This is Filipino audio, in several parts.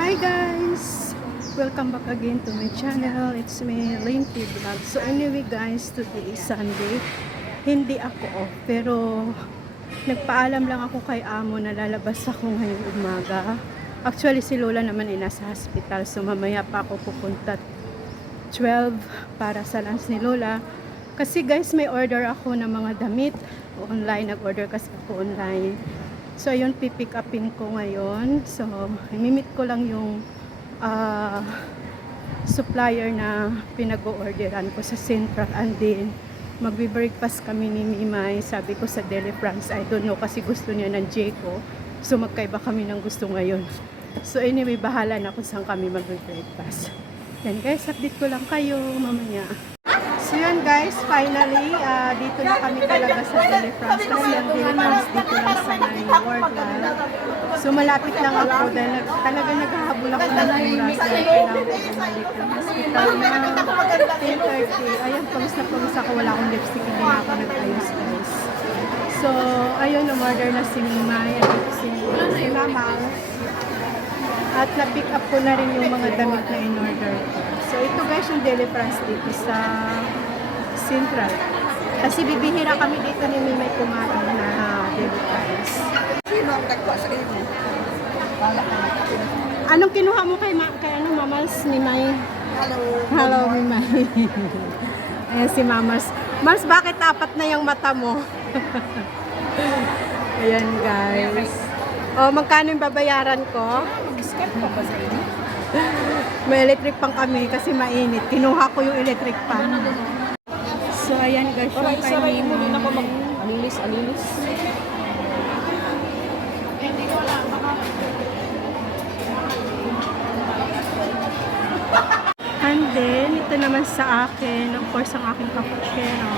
Hi guys! Welcome back again to my channel. It's me, Linky Vlog. So anyway guys, today is Sunday. Hindi ako off, pero nagpaalam lang ako kay Amo na lalabas ako ngayong umaga. Actually si Lola naman ay nasa hospital, so mamaya pa ako pupunta 12 para sa lunch ni Lola. Kasi guys, may order ako ng mga damit. Online, nag-order kasi ako online. So, yun, pipick upin ko ngayon. So, imimit ko lang yung supplier na pinag-orderan ko sa Central. And then, magbe-breakfast kami ni Mimay. Sabi ko sa Deli France, I don't know, kasi gusto niya ng Jeko. So, magkaiba kami ng gusto ngayon. So, anyway, bahala na kung saan kami magbe-breakfast. Yan guys, update ko lang kayo mamaya. So yun guys, finally, dito na kami talaga sa Deli France. Kasi ang Deli France dito lang sa Worldwide. So malapit lang ako dahil talaga naghahabol ako ng oras. Dahil kailangan ko bumalik ng hospital na 10:30. Ayan, pawis ako, wala akong lipstick, hindi na ako nag-ayos guys. So, ayun, umorder na si Mimay at si Mama. At na-pick up ko na rin yung mga damit na in-order ko. So, ito guys yung Deli France dito sa Central. Kasi bibihira kami dito ni Mimay kumain na Deli France. Anong kinuha mo kay Mamas ni May? Hello, Mimay. Ayan si Mamas. Mars, bakit apat na yung mata mo? Ayan guys. O, magkano yung babayaran ko? Discount pa ba sa inyo? May electric pan kami kasi mainit. Kinuha ko yung electric pan. So, ayan guys. Para isaray mo din ako mag-alilis. And then, ito naman sa akin. Of course, ang aking cappuccino.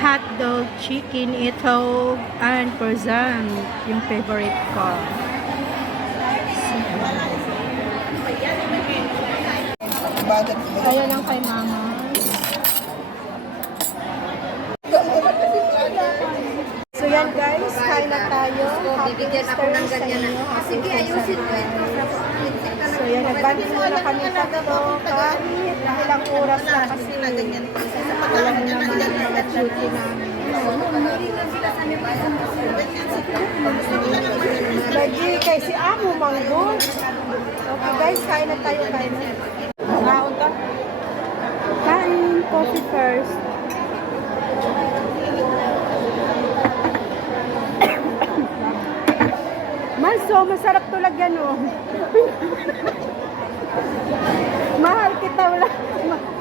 Hotdog, chicken, itlog, and croissant. Yung favorite ko. Ayan lang kay Mama. So yan guys, kain na tayo. Bibigyan ako ng ganyan na. Sige, ayusin mo ito. So yan, nagbalik muna kami tatlo kahit ilang oras na kasi alam mo naman mga duty namin. Lagi kay si Amo Manggo. Okay guys, kain na tayo, kain na. Ngaon ka? Kain, coffee first. Manso, masarap to lagyan oh. Mahal kita, wala.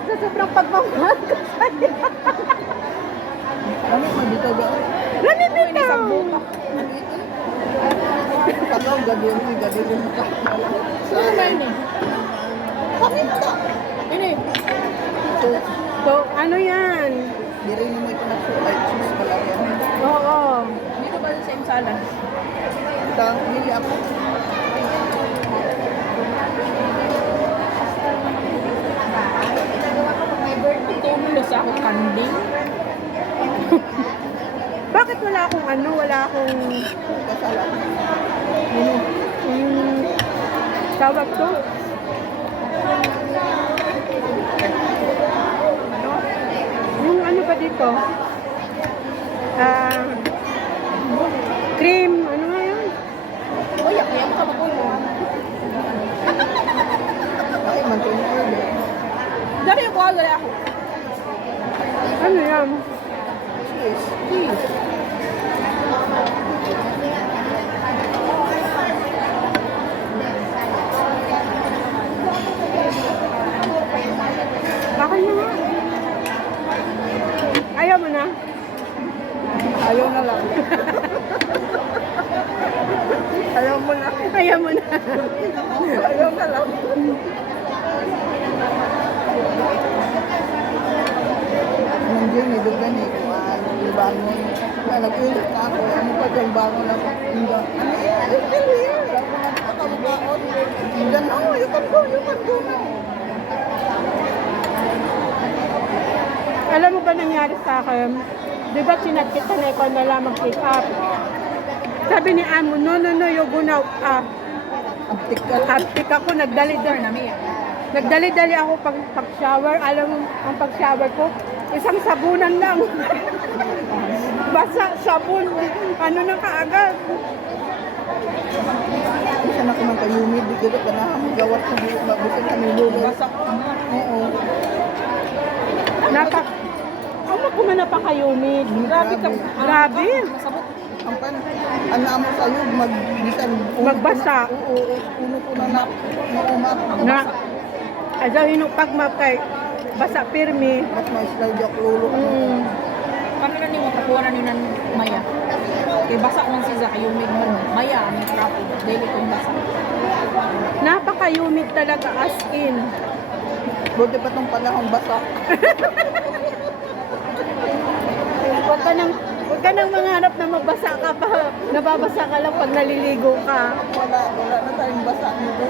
Sa sobrang pagmamahal ko sa'yo. Ano mo dito ba? Lamig dito. Pagaw, gagawin ka. Saan na yun eh? Bakit ito? Ini. So, ano yan? Di rin mo ito na-fry cheese pala yan. Oo. Dito ba sa imsala? Ito, nili ako. Ito mo sa ako kanding. Bakit wala akong ano? Wala akong... Kasala. Tawag to? Yung ano ba dito? Cream. Ano nga yun? Uy, yan ka magulo. Ay, mantin na yun. Dari yung wala ako. Ano yan? Cheese. Bakit mo nga? Ayaw mo na? Ayaw na lang. Ayaw mo na. Ayaw mo na. Ayaw na lang. Nandiyan, nito gani. Kung bangon. Nag-ilit na ako. Ano pa dyan, bangon ako. Ano yan? Ano yan? Ako na bangon. Diyan, oh, you can go now. Alam mo ba nangyari sa akin? Di ba sinat kita na ikaw na lang mag-pick up? Sabi ni Amo, no, you go now up. Antik ka. Haptik ako, nagdali-dali. Nami. Nagdali-dali ako pag-shower. Alam mo, ang pag-shower ko, isang sabunan lang. Basa, sabon. Ano na kaagad. Isa na ko man kayumid. Dito ka na magawas na dito. Mabusin na nilulo. Basak. Oo. Ano ko man napakayumid. Grabe ka. Grabe. Masabot. Ang pan, ang naamo sa'yo, magbisan. Magbasa. Oo, uno ko na naumat. Na, adaw hinupag kay basa pirmi. Mas may slide ako lulo. Paano na ni mo kakuha na ni ng maya? Kay basa man siya kayo may maya may trapo. Daily kong basa. Napakayumid talaga as in. Buti pa tong panahon basa. Huwag ka nang mangarap na magbasa ka pa. Nababasa ka lang pag naliligo ka. Wala na tayong basa nito.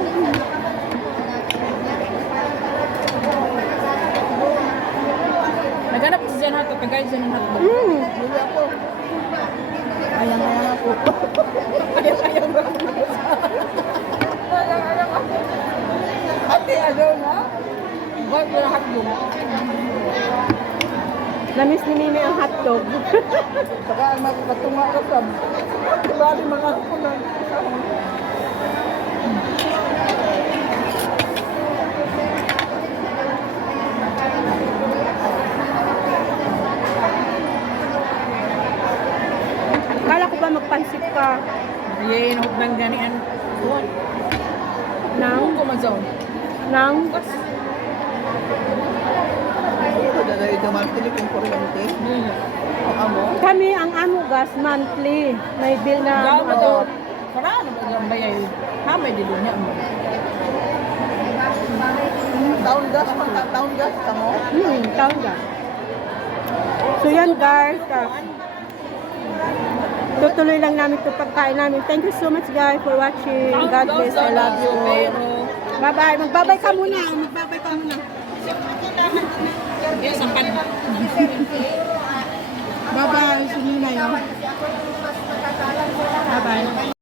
Naganap si Jan Hato, kagaya Jan Hato. Hindi ako. Ayang ako. Ayang ako. Ate, ano na? Huwag ko na hotdog. Namiss ni Mimi ang hotdog. Saka magpatunga ka sa bali mga ako na. Kala ko ba magpansit ka Ayay, nahukban ganian. Huwag. ng, Huwag ko mazaw. ng, Ito na ito magtilik yung kuryente. Ang amo. kami ang amo gas monthly. May bill na Gawa ano. Para ano ba ang bayay? Hamay di doon niya mo. Taon gas, taon gas ka mo. Taon ka. So yan guys. Tutuloy lang namin ito pagkain namin. Thank you so much guys for watching. God bless. I love you. Pero Bye-bye. Magbabay ka muna. Magbabay ka muna.